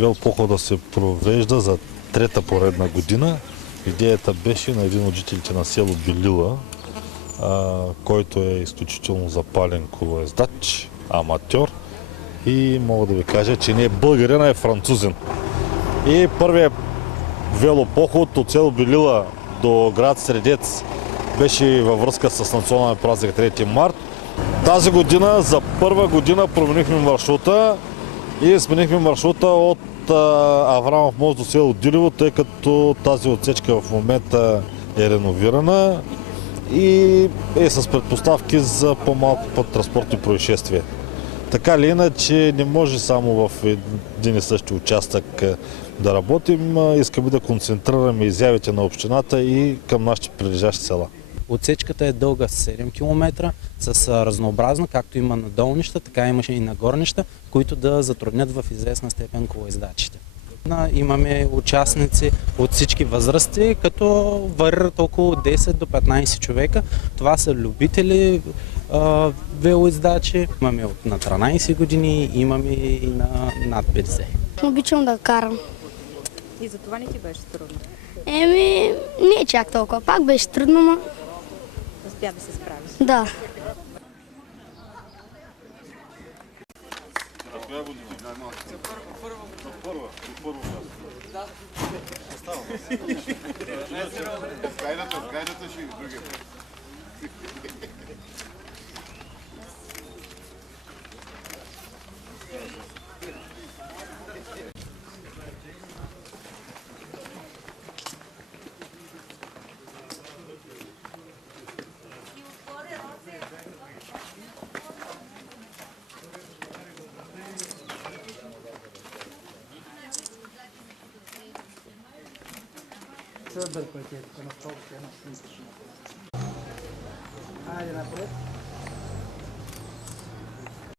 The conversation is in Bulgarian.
Велопохода се провежда за трета поредна година. Идеята беше на един от жителите на село Белила, който е изключително запален колоездач, аматьор и мога да ви кажа, че не е българин, а е французин. И първият велопоход от село Белила до град Средец беше във връзка с националния празник 3 март. Тази година за първа година променихме маршрута и сменихме маршрута от Аврамов мост до село Дилево, тъй като тази отсечка в момента е реновирана и е с предпоставки за по-малко пътно-транспортни происшествия. Така ли иначе не може само в един и същи участък да работим, искаме да концентрираме изявите на общината и към нашите прилежащи села. Отсечката е дълга 7 км с разнообразна, както има на долнища, така имаше и на горнища, които да затруднят в известна степен колоездачите. Имаме участници от всички възрасти, като варират около 10 до 15 човека. Това са любители велоездачи. Имаме от на 13 години, имаме и на над 50. Обичам да карам. И за това не ти беше трудно? Не е чак толкова. Пак беше трудно, но... Успя да се справиш? Да. Айде напред.